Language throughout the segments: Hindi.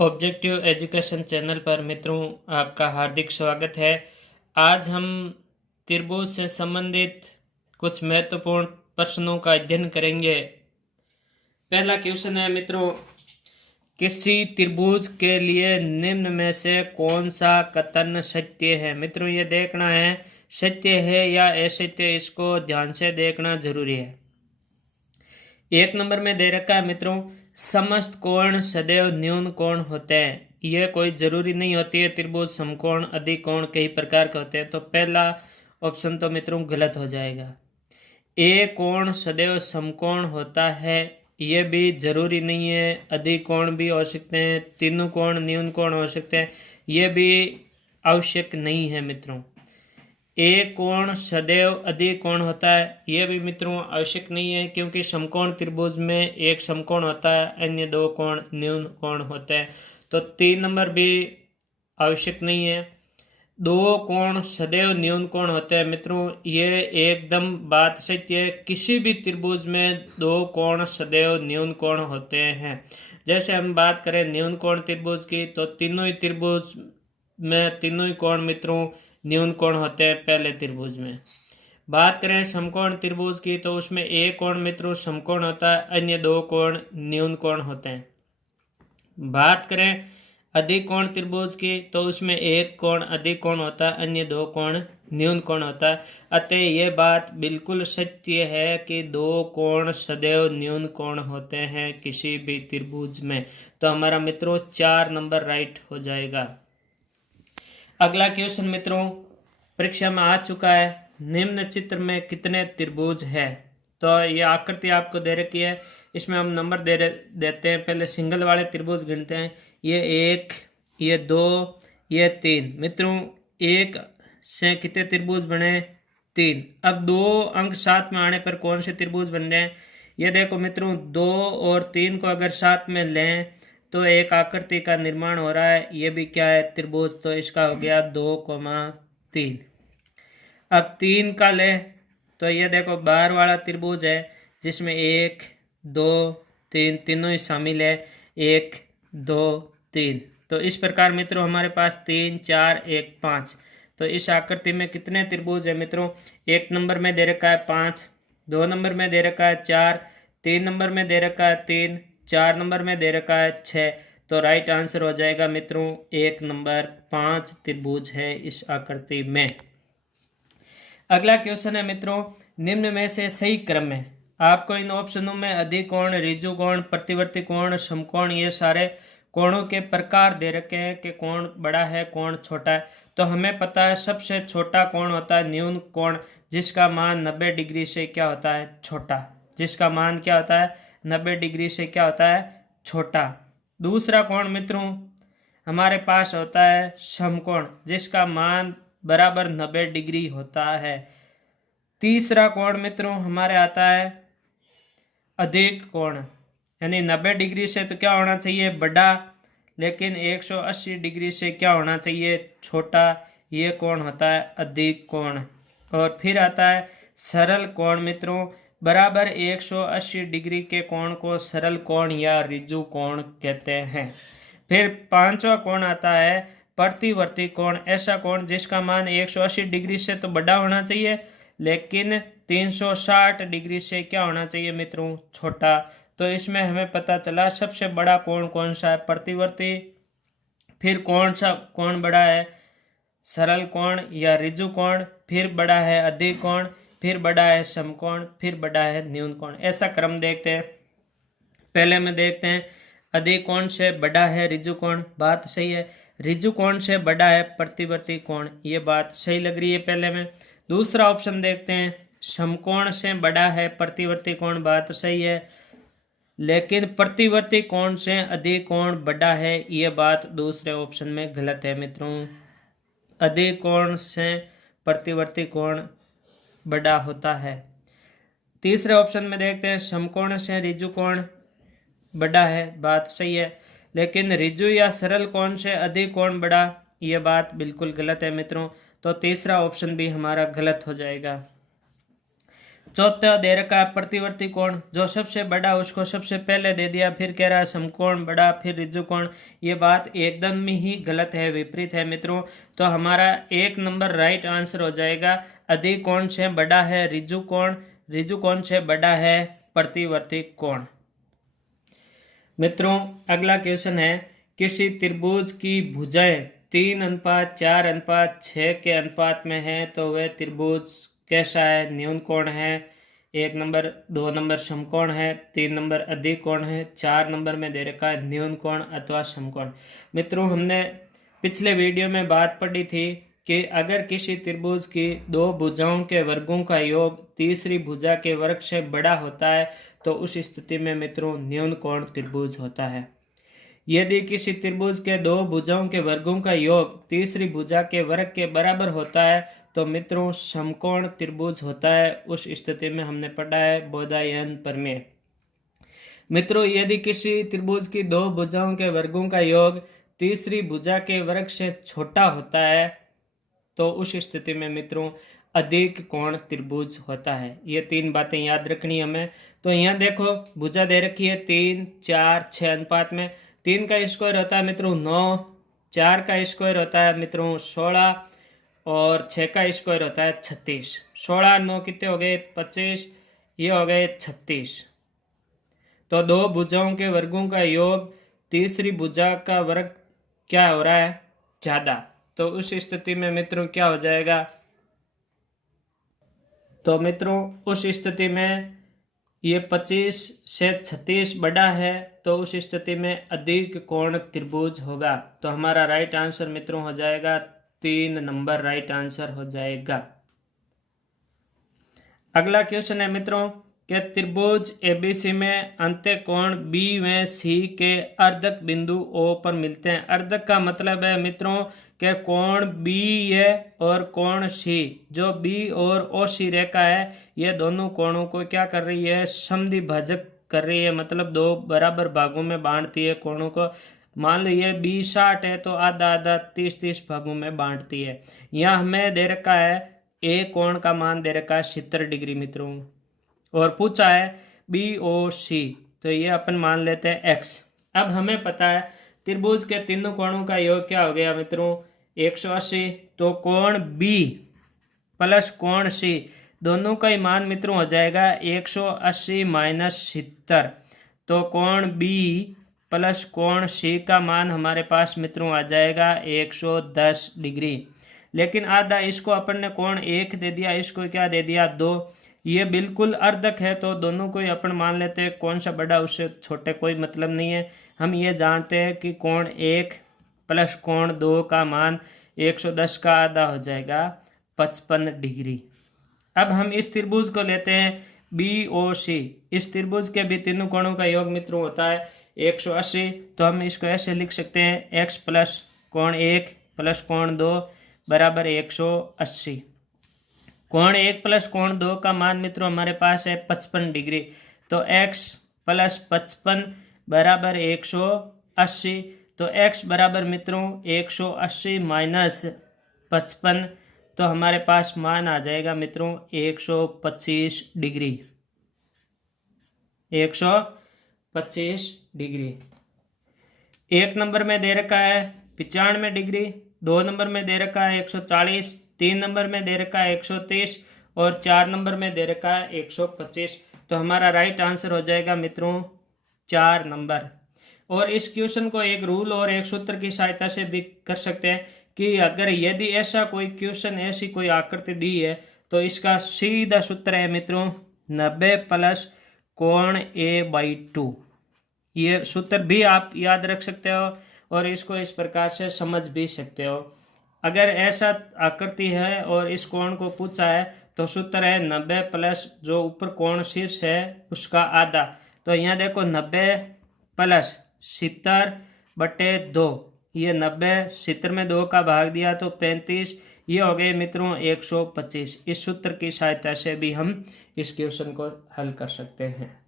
ऑब्जेक्टिव एजुकेशन चैनल पर मित्रों आपका हार्दिक स्वागत है। आज हम त्रिभुज से संबंधित कुछ महत्वपूर्ण प्रश्नों का अध्ययन करेंगे। पहला क्वेश्चन है मित्रों, किसी त्रिभुज के लिए निम्न में से कौन सा कथन सत्य है। मित्रों ये देखना है सत्य है या असत्य, इसको ध्यान से देखना जरूरी है। एक नंबर में दे रखा है मित्रों, समस्त कोण सदैव न्यून कोण होते हैं। यह कोई जरूरी नहीं होती है। त्रिभुज समकोण अधिकोण कई प्रकार के होते हैं, तो पहला ऑप्शन तो मित्रों गलत हो जाएगा। ए कोण सदैव समकोण होता है, यह भी जरूरी नहीं है। अधिकोण भी हो सकते हैं, तीनों कोण न्यून कोण हो सकते हैं, यह भी आवश्यक नहीं है मित्रों। एक कोण सदैव अधिकोण होता है, यह भी मित्रों आवश्यक नहीं है, क्योंकि समकोण त्रिभुज में एक समकोण होता है, अन्य दो कोण न्यून कोण होते हैं, तो 3 नंबर भी आवश्यक नहीं है। दो कोण सदैव न्यून कोण होते हैं मित्रों, ये एकदम बात सत्य है। किसी भी त्रिभुज में दो कोण सदैव न्यून कोण होते हैं। जैसे हम बात करें न्यून कोण त्रिभुज की, तो तीनों ही त्रिभुज में तीनों ही कोण मित्रों न्यून कोण होते हैं पहले त्रिभुज में। बात करें समकोण त्रिभुज की, तो उसमें एक कोण मित्रों समकोण होता है, अन्य दो कोण न्यून कोण होते हैं। बात करें अधिकोण त्रिभुज की, तो उसमें एक कोण अधिकोण होता है, अन्य दो कोण न्यून कोण होता है। अतः यह बात बिल्कुल सत्य है कि दो कोण सदैव न्यून कोण होते हैं किसी भी त्रिभुज में। तो हमारा मित्रों 4 नंबर राइट हो जाएगा। अगला क्वेश्चन मित्रों परीक्षा में आ चुका है, निम्न चित्र में कितने त्रिभुज है। तो ये आकृति आपको दे रखी है, इसमें हम नंबर देते हैं। पहले सिंगल वाले त्रिभुज गिनते हैं, ये 1, ये 2, ये 3। मित्रों 1 से कितने त्रिभुज बने, 3। अब 2 अंक साथ में आने पर कौन से त्रिभुज बन रहे हैं, ये देखो मित्रों 2 और 3 को अगर साथ में लें तो एक आकृति का निर्माण हो रहा है। ये भी क्या है, त्रिभुज, तो इसका हो गया 2,3। अब 3 का ले तो ये देखो बाहर वाला त्रिभुज है, जिसमें 1, 2, 3 तीनों ही शामिल है। 1, 2, 3। तो इस प्रकार मित्रों हमारे पास 3, 4, 1, 5। तो इस आकृति में कितने त्रिभुज है मित्रों, 1 नंबर में दे रखा है 5, 2 नंबर में दे रखा है 4, 3 नंबर में दे रखा है 3, 4 नंबर में दे रखा है 6। तो राइट आंसर हो जाएगा मित्रों 1 नंबर, 5 त्रिभुज है इस आकृति में। अगला क्वेश्चन है मित्रों, निम्न में से सही क्रम में आपको इन ऑप्शनों में अधिकोण, ऋजु कोण, प्रतिवर्ती कोण, समकोण, ये सारे कोणों के प्रकार दे रखे हैं कि कौन बड़ा है कौन छोटा है। तो हमें पता है सबसे छोटा कोण होता है न्यून कोण, जिसका मान 90 डिग्री से क्या होता है, छोटा। जिसका मान क्या होता है, 90 डिग्री से क्या होता है, छोटा। दूसरा कोण मित्रों हमारे पास होता है समकोण, जिसका मान बराबर 90 डिग्री होता है। तीसरा कोण मित्रों हमारे आता है अधिक कोण, यानी 90 डिग्री से तो क्या होना चाहिए, बड़ा, लेकिन 180 डिग्री से क्या होना चाहिए, छोटा। ये कोण होता है अधिक कोण। और फिर आता है सरल कोण मित्रों, बराबर 180 डिग्री के कोण को सरल कोण या ऋजु कोण कहते हैं। फिर 5वां कोण आता है प्रतिवर्ती कोण, ऐसा कोण जिसका मान 180 डिग्री से तो बड़ा होना चाहिए, लेकिन 360 डिग्री से क्या होना चाहिए मित्रों, छोटा। तो इसमें हमें पता चला सबसे बड़ा कोण कौन सा है, प्रतिवर्ती। फिर कौन सा कोण बड़ा है, सरल कोण या ऋजु कोण। फिर बड़ा है अधिक कोण, फिर बड़ा है समकोण, फिर बड़ा है न्यून कोण। ऐसा क्रम देखते हैं। पहले में देखते हैं अधिक कोण से बड़ा है ऋजु कोण, बात सही है। ऋजु कोण से बड़ा है प्रतिवर्ती कोण, ये बात सही लग रही है पहले में। दूसरा ऑप्शन देखते हैं, समकोण से बड़ा है प्रतिवर्ती कोण, बात सही है। लेकिन प्रतिवर्ती कोण से अधिक कोण बड़ा है, ये बात दूसरे ऑप्शन में गलत है मित्रों। अधिक कोण से प्रतिवर्ती कोण बड़ा होता है। तीसरे ऑप्शन में देखते हैं, समकोण से ऋजु कोण बड़ा है, बात सही है। लेकिन ऋजु या सरल कोण से अधिक कोण बड़ा, ये बात बिल्कुल गलत है मित्रों। तो तीसरा ऑप्शन भी हमारा गलत हो जाएगा। चौथा दे रखा है प्रतिवर्ती कोण, जो सबसे बड़ा उसको सबसे पहले दे दिया, फिर कह रहा है समकोण बड़ा, फिर ऋजु कोण। ये बात एकदम ही गलत है, विपरीत है मित्रों। तो हमारा 1 नंबर राइट आंसर हो जाएगा। अधिक कोण से बड़ा है ऋजु कोण, ऋजु कोण से बड़ा है प्रतिवर्ती कोण। मित्रों अगला क्वेश्चन है, किसी त्रिभुज की भुजाएं 3:4:6 के अनुपात में है तो वह त्रिभुज कैसा है? न्यून कोण है, 1 नंबर, 2 नंबर समकोण है, 3 नंबर अधिक कोण है, 4 नंबर में दे रखा है न्यून कोण अथवा समकोण। मित्रों हमने पिछले वीडियो में बात पढ़ी थी कि अगर किसी त्रिभुज की 2 भुजाओं के वर्गों का योग तीसरी भुजा के वर्ग से बड़ा होता है तो उस स्थिति में मित्रों न्यून कोण त्रिभुज होता है। यदि किसी त्रिभुज के 2 भुजाओं के वर्गों का योग तीसरी भुजा के वर्ग के बराबर होता है तो मित्रों समकोण त्रिभुज होता है। उस स्थिति में हमने पढ़ा है बोधायन प्रमेय। मित्रों यदि किसी त्रिभुज की 2 भुजाओं के वर्गों का योग तीसरी भुजा के वर्ग से छोटा होता है तो उस स्थिति में मित्रों अधिक कोण त्रिभुज होता है। ये 3 बातें याद रखनी हमें। तो यहाँ देखो भुजा दे रखी है 3, 4, 6 अनुपात में। 3 का स्क्वायर होता है मित्रों 9, 4 का स्क्वायर होता है मित्रों 16 और 6 का स्क्वायर होता है 36। 16 9 कितने हो गए? 25, ये हो गए 36। तो 2 भुजाओं के वर्गों का योग तीसरी भुजा का वर्ग क्या हो रहा है? ज़्यादा। तो उस स्थिति में मित्रों क्या हो जाएगा? तो मित्रों उस स्थिति में ये 25 से 36 बड़ा है तो उस स्थिति में अधिक कोण त्रिभुज होगा। तो हमारा राइट आंसर मित्रों हो जाएगा 3 नंबर राइट आंसर हो जाएगा। अगला क्वेश्चन है मित्रों कि त्रिभुज एबीसी में अंत्य कोण बी व सी के अर्धक बिंदु ओ पर मिलते हैं। अर्धक का मतलब है मित्रों कि कोण बी है और कोण सी, जो बी और ओ सी रेखा है ये दोनों कोणों को क्या कर रही है? समद्विभाजक कर रही है, मतलब 2 बराबर भागों में बांटती है कोणों को। मान लो ये बी 60 है तो आधा आधा 30-30 भागों में बांटती है। यहाँ हमें दे रखा है ए कोण का मान दे रखा है 70 डिग्री मित्रों और पूछा है बी ओ सी, तो ये अपन मान लेते हैं x। अब हमें पता है त्रिभुज के तीनों कोणों का योग क्या हो गया मित्रों? 180। तो कोण B प्लस कोण C दोनों का ही मान मित्रों हो जाएगा 180 माइनस 70। तो कोण B प्लस कोण C का मान हमारे पास मित्रों आ जाएगा 110 डिग्री। लेकिन आधा इसको अपन ने कोण 1 दे दिया, इसको क्या दे दिया 2। ये बिल्कुल अर्धक है तो दोनों को ही अपन मान लेते हैं, कौन सा बड़ा उससे छोटे कोई मतलब नहीं है। हम ये जानते हैं कि कोण 1 प्लस कोण 2 का मान 110 का आधा हो जाएगा 55 डिग्री। अब हम इस त्रिभुज को लेते हैं BOC। इस त्रिभुज के भी तीनों कोणों का योग मित्रों होता है 180। तो हम इसको ऐसे लिख सकते हैं x प्लस कोण 1 प्लस कोण 2 बराबर 180। कोण 1 प्लस कोण 2 का मान मित्रों हमारे पास है 55 डिग्री। तो x प्लस 55 बराबर 180। तो x बराबर मित्रों 180 माइनस 55, तो हमारे पास मान आ जाएगा मित्रों 125 डिग्री। 125 डिग्री। 1 नंबर में दे रखा है 95 डिग्री, 2 नंबर में दे रखा है 140, 3 नंबर में दे रखा है 130 और 4 नंबर में दे रखा है 125। तो हमारा राइट आंसर हो जाएगा मित्रों 4 नंबर। और इस क्वेश्चन को एक रूल और एक सूत्र की सहायता से भी कर सकते हैं कि अगर यदि ऐसा कोई क्वेश्चन, ऐसी कोई आकृति दी है तो इसका सीधा सूत्र है मित्रों 90 प्लस कोण A/2। ये सूत्र भी आप याद रख सकते हो और इसको इस प्रकार से समझ भी सकते हो। अगर ऐसा आकृति है और इस कोण को पूछा है तो सूत्र है 90 प्लस जो ऊपर कोण शीर्ष है उसका आधा। तो यहाँ देखो 90 प्लस 70/2, ये 90 70 में 2 का भाग दिया तो 35, ये हो गए मित्रों 125। इस सूत्र की सहायता से भी हम इस क्वेश्चन को हल कर सकते हैं।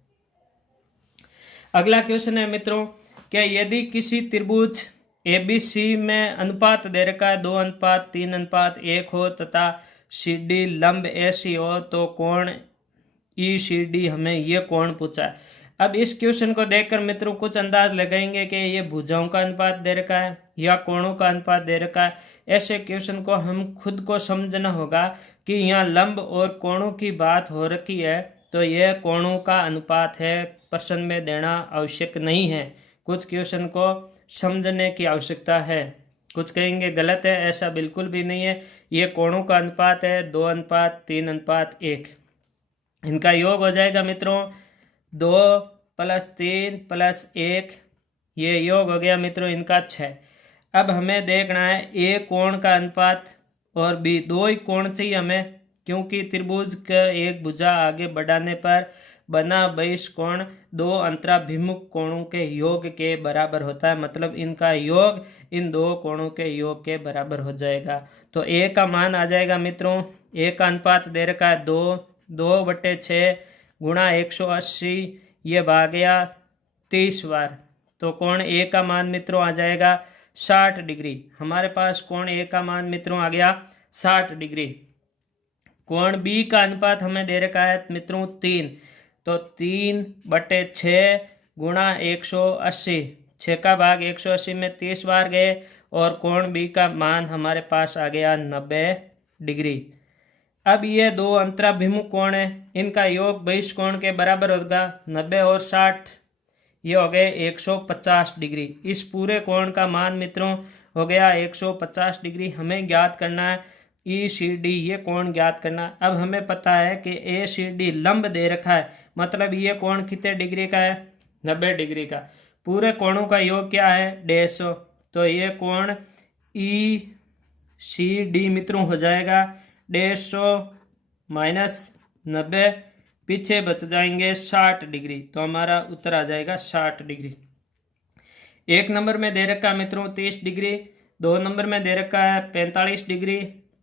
अगला क्वेश्चन है मित्रों कि यदि किसी त्रिभुज ABC में अनुपात दे रखा है 2:3:1 हो तथा CD लंब AC हो तो कोण ECD हमें ये कोण पूछा है। अब इस क्वेश्चन को देखकर मित्रों कुछ अंदाज लगाएंगे कि ये भुजाओं का अनुपात दे रखा है या कोणों का अनुपात दे रखा है। ऐसे क्वेश्चन को हम खुद को समझना होगा कि यहाँ लंब और कोणों की बात हो रखी है, तो यह कोणों का अनुपात है, प्रश्न में देना आवश्यक नहीं है। कुछ क्वेश्चन को समझने की आवश्यकता है। कुछ कहेंगे गलत है, ऐसा बिल्कुल भी नहीं है। ये कोणों का अनुपात है 2:3:1। इनका योग हो जाएगा मित्रों 2 + 3 + 1, ये योग हो गया मित्रों इनका 6। अब हमें देखना है ए कोण का अनुपात और बी, दो ही कोण चाहिए हमें, क्योंकि त्रिभुज का एक भुजा आगे बढ़ाने पर बना बहिष्कोण दो अंतराभिमुख कोणों के योग के बराबर होता है। मतलब इनका योग इन दो कोणों के योग के बराबर हो जाएगा। तो ए का मान आ जाएगा मित्रों, ए का अनुपात दे रखा है 2/6 गुणा 180, ये भाग्या 30 बार। तो कोण ए का मान मित्रों आ जाएगा 60 डिग्री। हमारे पास कोण ए का मान मित्रों आ गया 60 डिग्री। कोण बी का अनुपात हमें दे रखा है मित्रों 3, तो 3/6 गुणा 180, 6 का भाग 180 में 30 बार गए और कोण बी का मान हमारे पास आ गया 90 डिग्री। अब ये दो अंतराभिमुख कोण है, इनका योग बहिष्कोण के बराबर होगा। 90 और 60 ये हो गए 150 डिग्री। इस पूरे कोण का मान मित्रों हो गया 150 डिग्री। हमें ज्ञात करना है ECD, ये कोण ज्ञात करना। अब हमें पता है कि ACD लंब दे रखा है, मतलब ये कोण कितने डिग्री का है 90 डिग्री का। पूरे कोणों का योग क्या है 150, तो ये कोण ECD मित्रों हो जाएगा 150 - 90, पीछे बच जाएंगे 60 डिग्री, तो हमारा उत्तर आ जाएगा 60 डिग्री। एक नंबर में दे रखा है मित्रों 30 डिग्री, 2 नंबर में दे रखा है 45 डिग्री,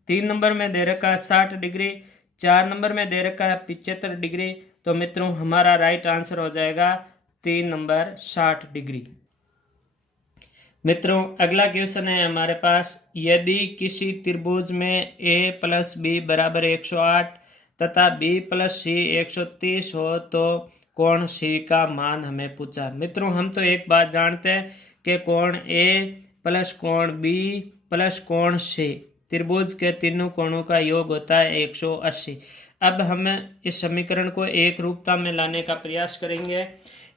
3 नंबर में दे रखा है 60 डिग्री, 4 नंबर में दे रखा है 75 डिग्री। तो मित्रों हमारा राइट आंसर हो जाएगा 3 नंबर 60 डिग्री। मित्रों अगला क्वेश्चन है हमारे पास, यदि किसी त्रिभुज में A + B = 108 तथा B + C 130 हो तो कोण C का मान हमें पूछा। मित्रों हम तो एक बात जानते हैं कि कोण A + कोण B + कोण C, त्रिभुज के तीनों कोणों का योग होता है 180। अब हम इस समीकरण को एक रूपता में लाने का प्रयास करेंगे।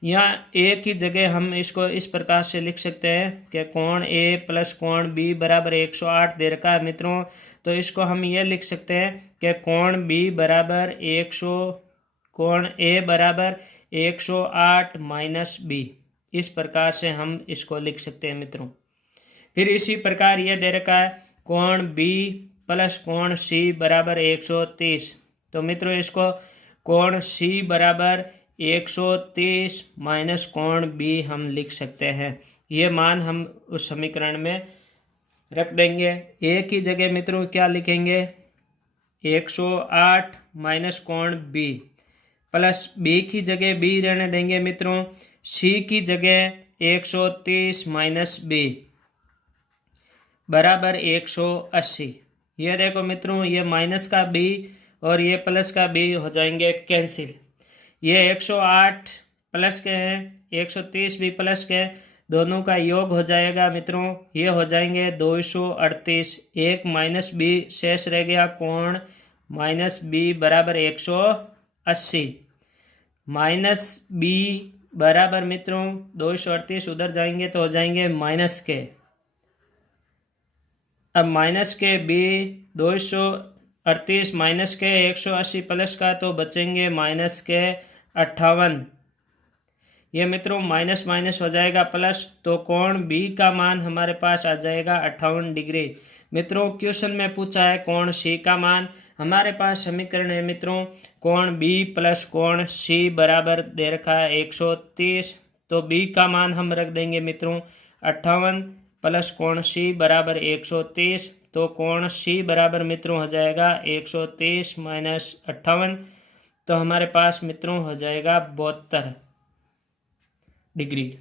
यहाँ ए की जगह हम इसको इस प्रकार से लिख सकते हैं कि कोण A + कोण B = 108 दे रखा है मित्रों, तो इसको हम ये लिख सकते हैं कि कोण A = 108 - B। इस प्रकार से हम इसको लिख सकते हैं मित्रों। फिर इसी प्रकार ये दे रखा है कोण B + कोण C = 130, तो मित्रों इसको कोण C = 130 - कोण B हम लिख सकते हैं। ये मान हम उस समीकरण में रख देंगे। A की जगह मित्रों क्या लिखेंगे 108 - कोण B, प्लस B की जगह B रहने देंगे मित्रों, C की जगह 130 - B = 180। ये देखो मित्रों ये माइनस का B और ये प्लस का B हो जाएंगे कैंसिल। ये 108 प्लस के हैं, 130 भी प्लस के हैं, दोनों का योग हो जाएगा मित्रों, ये हो जाएंगे 238। एक -B शेष रह गया, कोण -B = 180। -B बराबर मित्रों 238 उधर जाएंगे तो हो जाएंगे माइनस के। अब माइनस के B 238 माइनस के 180 प्लस का तो बचेंगे माइनस के 58। ये मित्रों माइनस माइनस हो जाएगा प्लस, तो कोण B का मान हमारे पास आ जाएगा 58 डिग्री। मित्रों क्वेश्चन में पूछा है कोण C का मान, हमारे पास समीकरण है मित्रों कोण B + कोण C बराबर दे रखा है 130, तो B का मान हम रख देंगे मित्रों 58 प्लस कोण C = 130, तो कोण C बराबर मित्रों हो जाएगा 130 - 58, तो हमारे पास मित्रों हो जाएगा 72 डिग्री।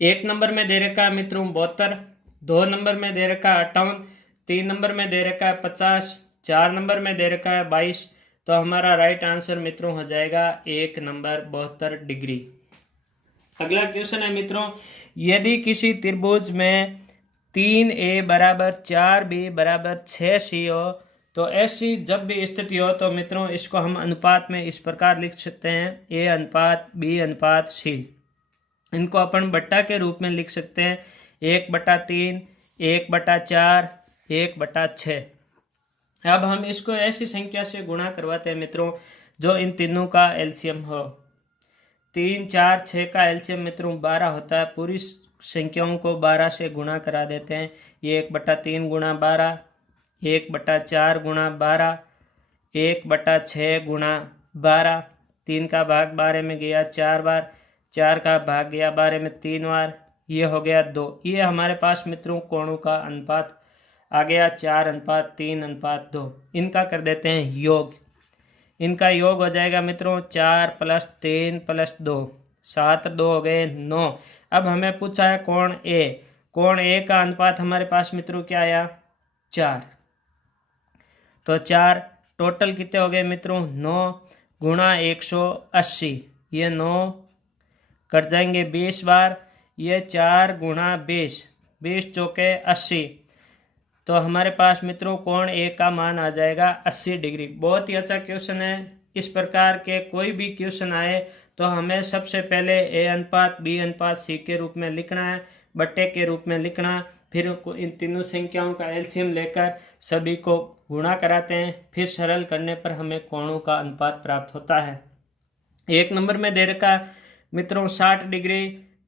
एक नंबर में दे रखा है मित्रों 72, 2 नंबर में दे रखा है 58, 3 नंबर में दे रखा है 50, 4 नंबर में दे रखा है 22, तो हमारा राइट आंसर मित्रों हो जाएगा 1 नंबर 72 डिग्री। अगला क्वेश्चन है मित्रों, यदि किसी त्रिभुज में 3a बराबर 4b बराबर 6c हो तो ऐसी जब भी स्थिति हो तो मित्रों इसको हम अनुपात में इस प्रकार लिख सकते हैं, a अनुपात b अनुपात c। इनको अपन बट्टा के रूप में लिख सकते हैं 1/3, 1/4, 1/6। अब हम इसको ऐसी संख्या से गुणा करवाते हैं मित्रों जो इन तीनों का एलसीएम हो। 3, 4, 6 का एलसीएम मित्रों 12 होता है। पूरी संख्याओं को 12 से गुणा करा देते हैं। ये 1/3 गुणा 12, 1/4 गुणा 12, 1/6 गुणा 12, 3 का भाग 12 में गया 4 बार, 4 का भाग गया 12 में 3 बार, ये हो गया 2। ये हमारे पास मित्रों कोणों का अनुपात आ गया 4:3:2। इनका कर देते हैं योग। इनका योग हो जाएगा मित्रों 4 + 3 + 2, 7 2 हो गए 9। अब हमें पूछा है कोण ए। कोण ए का अनुपात हमारे पास मित्रों क्या आया 4। तो 4 टोटल कितने हो गए मित्रों 9 गुणा 180। ये 9 कट जाएंगे 20 बार, ये 4 गुणा 20, 20 चौके 80। तो हमारे पास मित्रों कोण ए का मान आ जाएगा 80 डिग्री। बहुत ही अच्छा क्वेश्चन है। इस प्रकार के कोई भी क्वेश्चन आए तो हमें सबसे पहले ए अनुपात बी अनुपात सी के रूप में लिखना है, बट्टे के रूप में लिखना, फिर इन तीनों संख्याओं का एलसीएम लेकर सभी को गुणा कराते हैं, फिर सरल करने पर हमें कोणों का अनुपात प्राप्त होता है। 1 नंबर में दे रखा है मित्रों 60 डिग्री,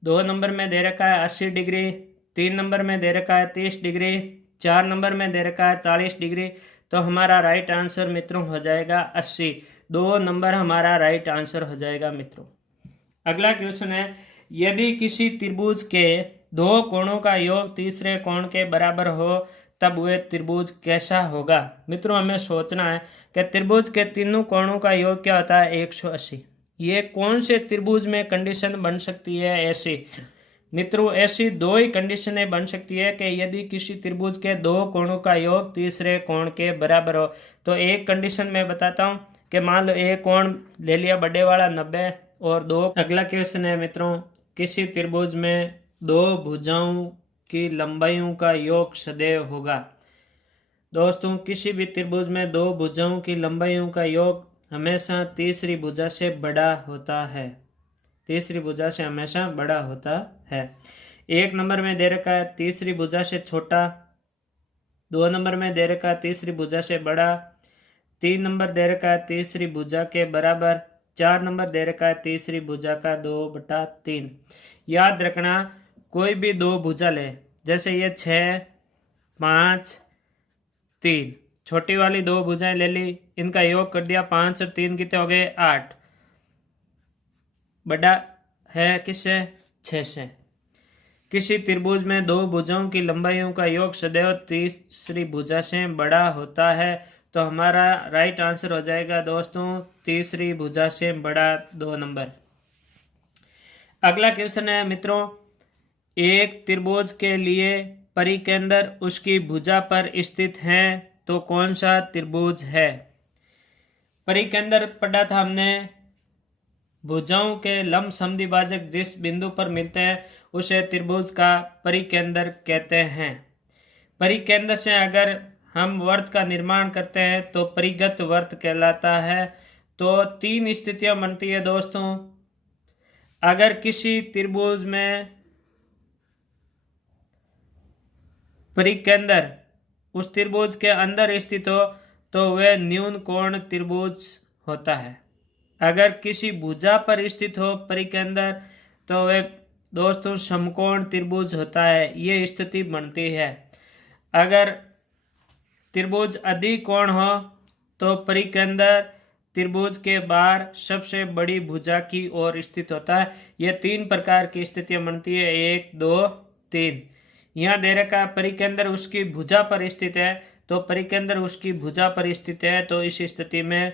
2 नंबर में दे रखा है 80 डिग्री, 3 नंबर में दे रखा है 30 डिग्री, 4 नंबर में दे रखा है 40 डिग्री। तो हमारा राइट आंसर मित्रों हो जाएगा 80। 2 नंबर हमारा राइट आंसर हो जाएगा मित्रों। अगला क्वेश्चन है, यदि किसी त्रिभुज के 2 कोणों का योग तीसरे कोण के बराबर हो तब वह त्रिभुज कैसा होगा। मित्रों हमें सोचना है कि त्रिभुज के तीनों कोणों का योग क्या होता है 180। ये कौन से त्रिभुज में कंडीशन बन सकती है ऐसी। मित्रों ऐसी 2 ही कंडीशनें बन सकती है कि यदि किसी त्रिभुज के 2 कोणों का योग तीसरे कोण के बराबर हो। तो एक कंडीशन मैं बताता हूँ कि मान लो एक कोण ले लिया बड़े वाला 90 और 2। अगला क्वेश्चन है मित्रों, किसी त्रिभुज में 2 भुजाओं की लंबाइयों का योग सदैव होगा। दोस्तों किसी भी त्रिभुज में 2 भुजाओं की लंबाइयों का योग हमेशा तीसरी भुजा से बड़ा होता है। तीसरी भुजा से हमेशा बड़ा होता है। 1 नंबर में दे रखा है तीसरी भुजा से छोटा, 2 नंबर में दे रखा है तीसरी भुजा से बड़ा, 3 नंबर दे रखा है तीसरी भुजा के बराबर, 4 नंबर दे रखा है तीसरी भुजा का 2/3। याद रखना कोई भी 2 भुजा ले, जैसे ये 6, 5, 3, छोटी वाली 2 भुजाएं ले ली, इनका योग कर दिया 5 और 3 कितने हो गए 8। बड़ा है किससे 6 से। किसी त्रिभुज में 2 भुजाओं की लंबाइयों का योग सदैव तीसरी भुजा से बड़ा होता है। तो हमारा राइट आंसर हो जाएगा दोस्तों तीसरी भुजा से बड़ा 2 नंबर। अगला क्वेश्चन है मित्रों, एक त्रिभुज के लिए परिकेंद्र उसकी भुजा पर स्थित है तो कौन सा त्रिभुज है। परिकेंद्र पढ़ा था हमने, भुजाओं के लंब समद्विभाजक जिस बिंदु पर मिलते हैं उसे त्रिभुज का परिकेंद्र कहते हैं। परिकेंद्र से अगर हम वर्त का निर्माण करते हैं तो परिगत वर्त कहलाता है। तो 3 स्थितियां बनती है दोस्तों। अगर किसी त्रिभुज में परिकेंद्र उस त्रिभुज के अंदर स्थित हो तो वह न्यून कोण त्रिभुज होता है। अगर किसी भुजा पर स्थित हो परिकेंद्र तो वह दोस्तों समकोण त्रिभुज होता है। ये स्थिति बनती है। अगर त्रिभुज अधिक कोण हो तो परिकेंद्र त्रिभुज के बाहर सबसे बड़ी भुजा की ओर स्थित होता है। ये 3 प्रकार की स्थितियां बनती है, 1 2 3। यहाँ दे रखा परिकेंद्र उसकी भुजा पर स्थित है, तो परिकेंद्र उसकी भुजा पर स्थित है तो इस स्थिति में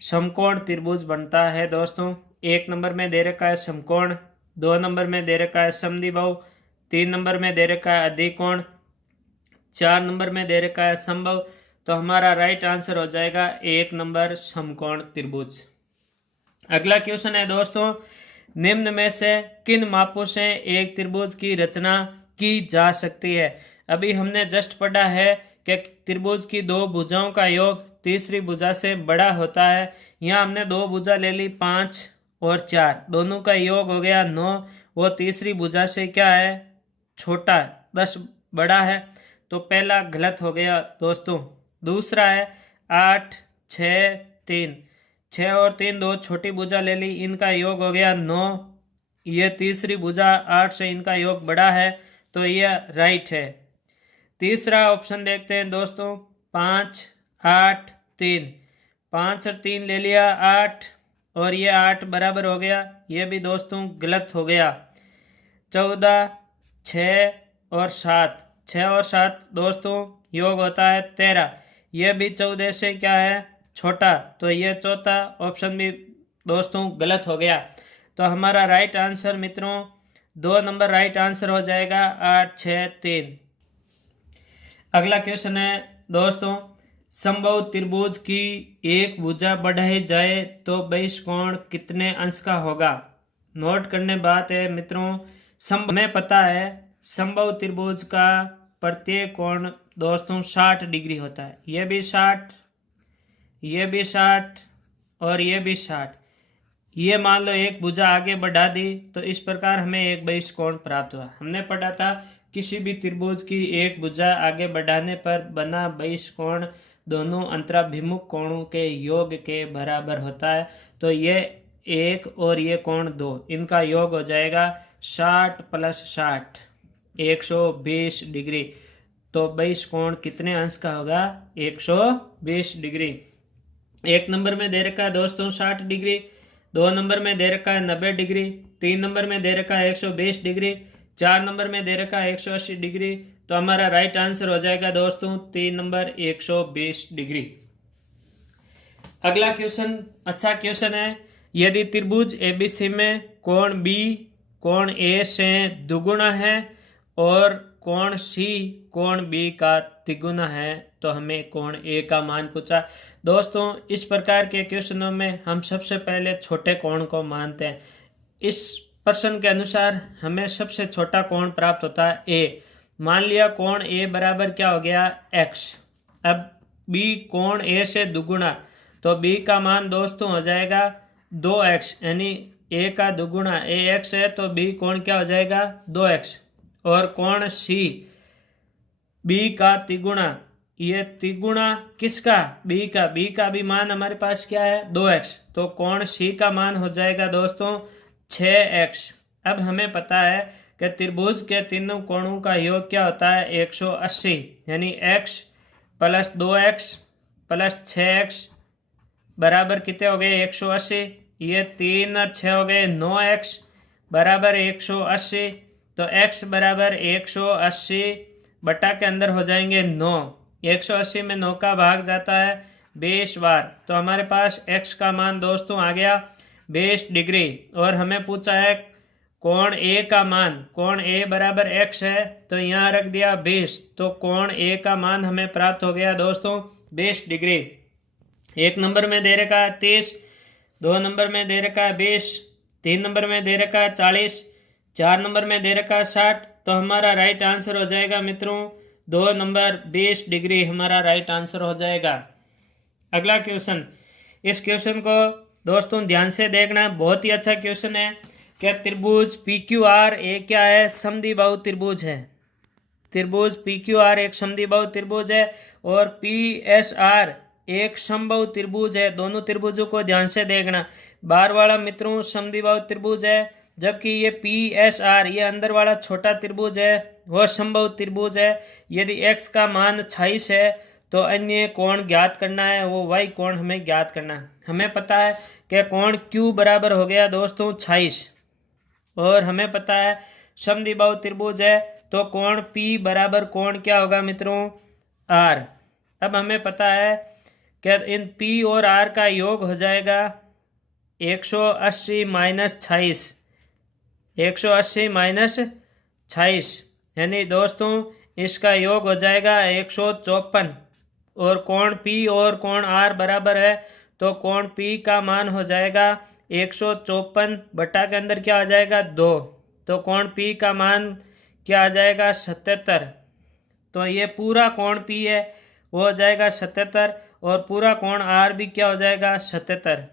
समकोण त्रिभुज बनता है दोस्तों। 1 नंबर में दे रखा है समकोण, 2 नंबर में दे रखा है समद्विबाहु, 3 नंबर में दे रखा है अधिकोण, 4 नंबर में दे रखा है समबाहु, तो हमारा राइट आंसर हो जाएगा 1 नंबर समकोण त्रिभुज। अगला क्वेश्चन है दोस्तों, निम्न में से किन मापों से एक त्रिभुज की रचना की जा सकती है। अभी हमने जस्ट पढ़ा है कि त्रिभुज की दो भुजाओं का योग तीसरी भुजा से बड़ा होता है। यहाँ हमने दो भुजा ले ली 5 और 4, दोनों का योग हो गया 9। वो तीसरी भुजा से क्या है, छोटा 10 बड़ा है, तो पहला गलत हो गया दोस्तों। दूसरा है 8 6 3, 6 और 3 दो छोटी भुजा ले ली, इनका योग हो गया 9। ये तीसरी भुजा 8 से इनका योग बड़ा है, तो यह राइट है। तीसरा ऑप्शन देखते हैं दोस्तों, 5 8 3, 5 और 3 ले लिया 8, और ये 8 बराबर हो गया, ये भी दोस्तों गलत हो गया। 14 6 और 7, 6 और 7 दोस्तों योग होता है 13, यह भी 14 से क्या है, छोटा, तो ये चौथा ऑप्शन भी दोस्तों गलत हो गया। तो हमारा राइट आंसर मित्रों 2 नंबर राइट आंसर हो जाएगा 8 6 3। अगला क्वेश्चन है दोस्तों, समबाहु त्रिभुज की एक भुजा बढ़ाई जाए तो बहिष कोण कितने अंश का होगा। नोट करने बात है मित्रों, हमें पता है समबाहु त्रिभुज का प्रत्येक कोण दोस्तों 60 डिग्री होता है। ये भी 60, ये भी 60 और ये भी 60। ये मान लो एक भुजा आगे बढ़ा दी तो इस प्रकार हमें एक बहिष कोण प्राप्त हुआ। हमने पढ़ा था किसी भी त्रिभुज की एक भुजा आगे बढ़ाने पर बना बहिष कोण दोनों अंतराभिमुख कोणों के योग के बराबर होता है। तो ये 1 और ये कोण 2, इनका योग हो जाएगा 60 + 60 120 डिग्री। तो बहिष कोण कितने अंश का होगा, 120 डिग्री। 1 नंबर में दे रखा है दोस्तों 60 डिग्री, 2 नंबर में दे रखा है 90 डिग्री, 3 नंबर में दे रखा है 120 डिग्री, 4 नंबर में दे रखा है 180 डिग्री। तो हमारा राइट आंसर हो जाएगा दोस्तों 3 नंबर 120 डिग्री। अगला क्वेश्चन अच्छा क्वेश्चन है, यदि त्रिभुज एबीसी में कोण बी कोण ए से दुगुना है और कोण सी कोण बी का तिगुना है तो हमें कोण ए का मान पूछा। दोस्तों इस प्रकार के क्वेश्चनों में हम सबसे पहले छोटे कोण को मानते हैं। इस प्रश्न के अनुसार हमें सबसे छोटा कोण प्राप्त होता है ए। मान लिया कोण ए बराबर क्या हो गया, x। अब b कोण ए से दुगुना, तो b का मान दोस्तों हो जाएगा 2x, यानी a का दुगुना ax है तो b कोण क्या हो जाएगा 2x। और कोण c b का तिगुना, ये तिगुना किसका, b का भी मान हमारे पास क्या है 2x, तो कोण c का मान हो जाएगा दोस्तों 6x। अब हमें पता है कि त्रिभुज के तीनों कोणों का योग क्या होता है 180, यानी x + 2x + 6x बराबर कितने हो गए 180। ये 3 और 6 हो गए 9x बराबर 180। तो x बराबर 180 बटा के अंदर हो जाएंगे 9, 180 में 9 का भाग जाता है 20 बार। तो हमारे पास x का मान दोस्तों आ गया 20 डिग्री। और हमें पूछा है कोण ए का मान, कोण ए बराबर x है तो यहाँ रख दिया 20, तो कोण ए का मान हमें प्राप्त हो गया दोस्तों 20 डिग्री। 1 नंबर में दे रखा है 30, 2 नंबर में दे रखा है 20, 3 नंबर में दे रखा है 40, 4 नंबर में दे रखा है 60। तो हमारा राइट आंसर हो जाएगा मित्रों 2 नंबर 20 डिग्री हमारा राइट आंसर हो जाएगा। अगला क्वेश्चन, इस क्वेश्चन को दोस्तों ध्यान से देखना, बहुत ही अच्छा क्वेश्चन है। क्या त्रिभुज PQR एक क्या है, समद्विबाहु त्रिभुज है। त्रिभुज PQR एक समद्विबाहु त्रिभुज है और PSR एक समबाहु त्रिभुज है। दोनों त्रिभुजों को ध्यान से देखना, बाहर वाला मित्रों समद्विबाहु त्रिभुज है, जबकि ये PSR ये अंदर वाला छोटा त्रिभुज है वह समबाहु त्रिभुज है। यदि x का मान 26 है तो अन्य कोण ज्ञात करना है, वो y कोण हमें ज्ञात करना है। हमें पता है कि कोण Q बराबर हो गया दोस्तों 26, और हमें पता है समद्विबाहु त्रिभुज है तो कोण P बराबर कोण क्या होगा मित्रों R। अब हमें पता है कि इन P और R का योग हो जाएगा 180 - 26, 180 - 26, यानी दोस्तों इसका योग हो जाएगा 154। और कोण P और कोण R बराबर है, तो कोण P का मान हो जाएगा 154 बटा के अंदर क्या आ जाएगा 2, तो कोण P का मान क्या आ जाएगा 77। तो ये पूरा कोण P है वो हो जाएगा 77 और पूरा कोण R भी क्या हो जाएगा 77।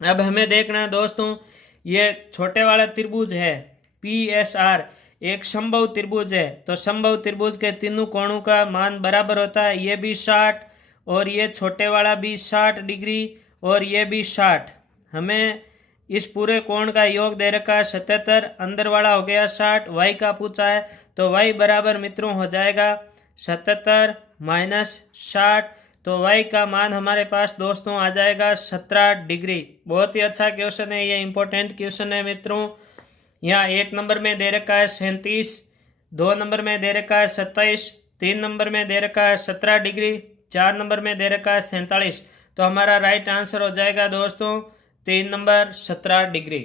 अब हमें देखना है दोस्तों, ये छोटे वाला त्रिभुज है PSR एक समबाहु त्रिभुज है, तो समबाहु त्रिभुज के तीनों कोणों का मान बराबर होता है। ये भी 60 और ये छोटे वाला भी 60 डिग्री और ये भी 60। हमें इस पूरे कोण का योग दे रखा है 77, अंदर वाला हो गया 60, y का पूछा है, तो y बराबर मित्रों हो जाएगा 77 माइनस 60, तो y का मान हमारे पास दोस्तों आ जाएगा 17 डिग्री। बहुत ही अच्छा क्वेश्चन है, ये इंपॉर्टेंट क्वेश्चन है मित्रों। यहाँ 1 नंबर में दे रखा है 37, 2 नंबर में दे रखा है 27, 3 नंबर में दे रखा है 17 डिग्री, 4 नंबर में दे रखा है 47। तो हमारा राइट आंसर हो जाएगा दोस्तों 3 नंबर 17 डिग्री।